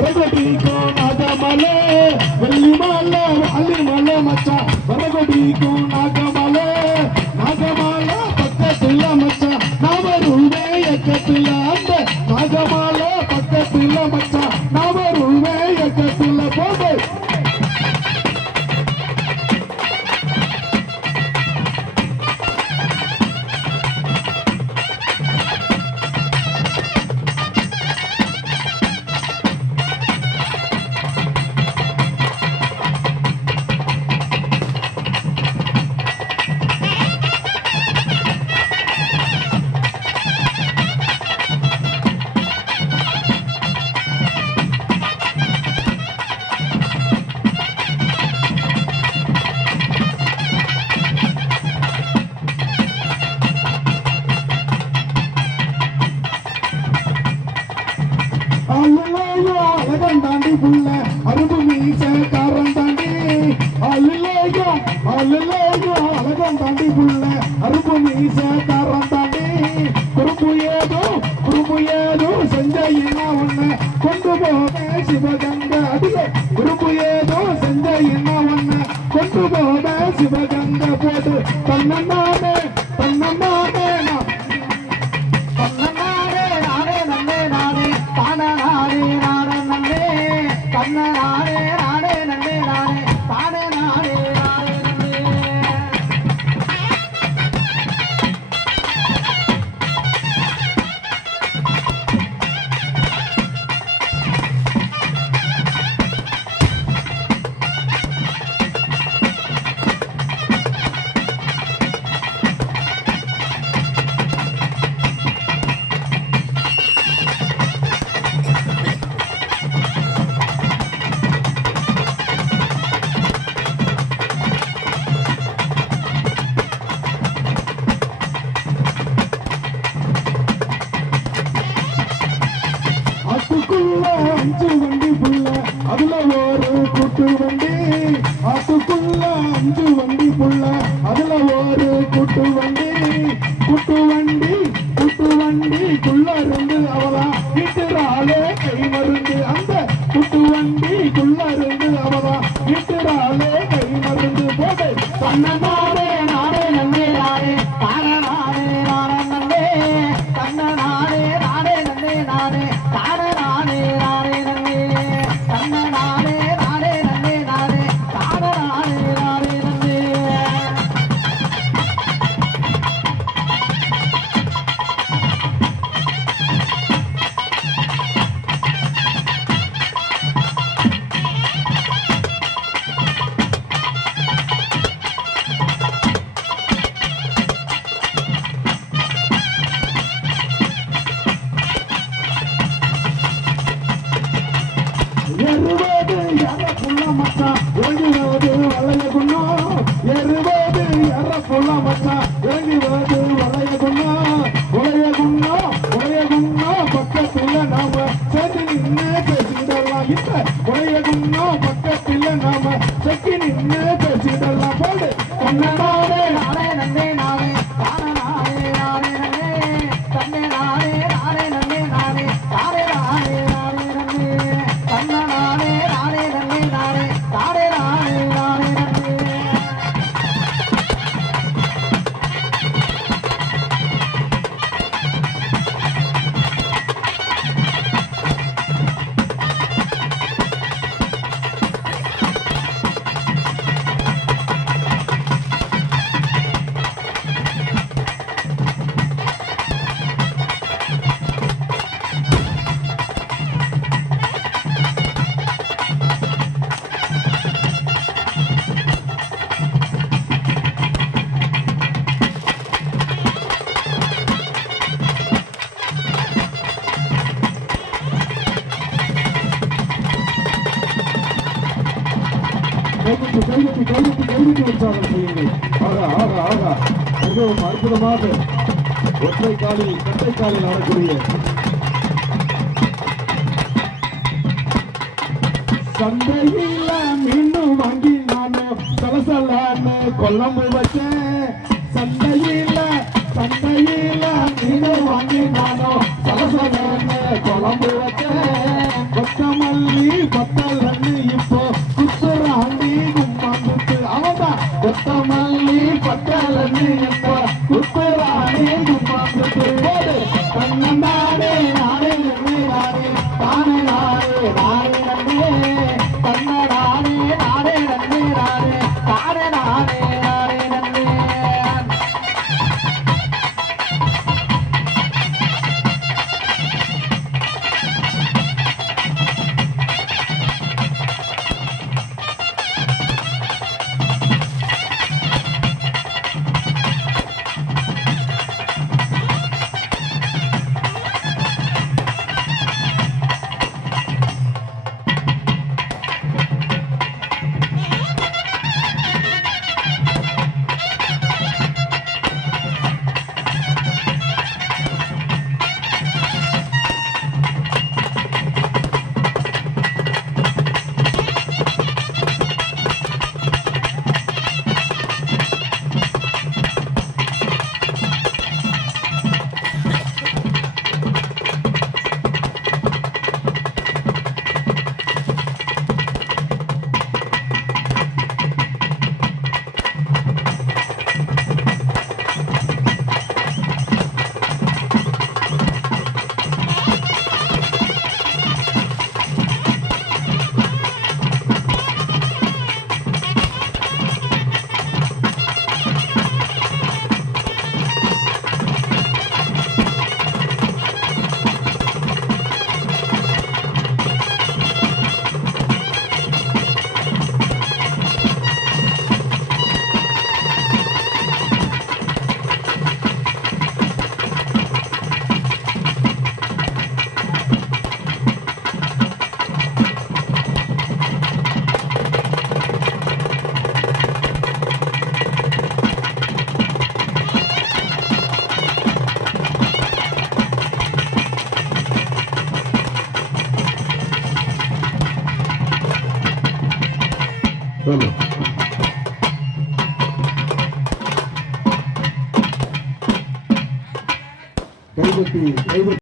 விறகடிக்கும் நாகமலை வெள்ளி மலை அள்ளி மலை மச்சான் விறகடிக்கும் நாகமலே நாகமலை பக்கத்துல மச்சான் நாம ரூபே எக்கத்துல அந்த நாகமலை பக்கத்துல மச்சான் நாம அல்லையோ அல்லையோ தாண்டி புள்ள அரும்பு மீச காரம் தாண்டி குறும்பு ஏதோ குறும்பு ஏதோ செஞ்ச என்ன ஒண்ணு கொண்டு போக சிவகங்க அடியே குறும்பு ஏதோ ஒண்ணு கொண்டு போக சிவகங்க போது தன்னே ஒரு கூட்டு வண்டி ஆட்டுக்குள்ள அஞ்சு வண்டி புள்ள. அதுல ஒரு கூட்டு வண்டி கூட்டு வண்டி கூட்டு வண்டிக்குள்ள இருந்து அவளா வீட்டுறாளே கை மருந்து. அந்த கூட்டு வண்டிக்குள்ள இருந்து அவளா வீட்டுறாளே கை மருந்து. போடு தன்னனாரே Thank you. உற்சாகம் செய்யுங்கள். ஆகா ஆகா ஆகா மிகவும் அற்புதமாக ஒற்றை காலில் கட்டை காலில் ஆடக்கூடிய சந்தையில் மீண்டும் வாங்கி நான் சலசலன்னு கொல்லம்பு வச்சேன் கொத்தமல்லி பத்தலன்னு இப்போ Vamos. Pega tudo.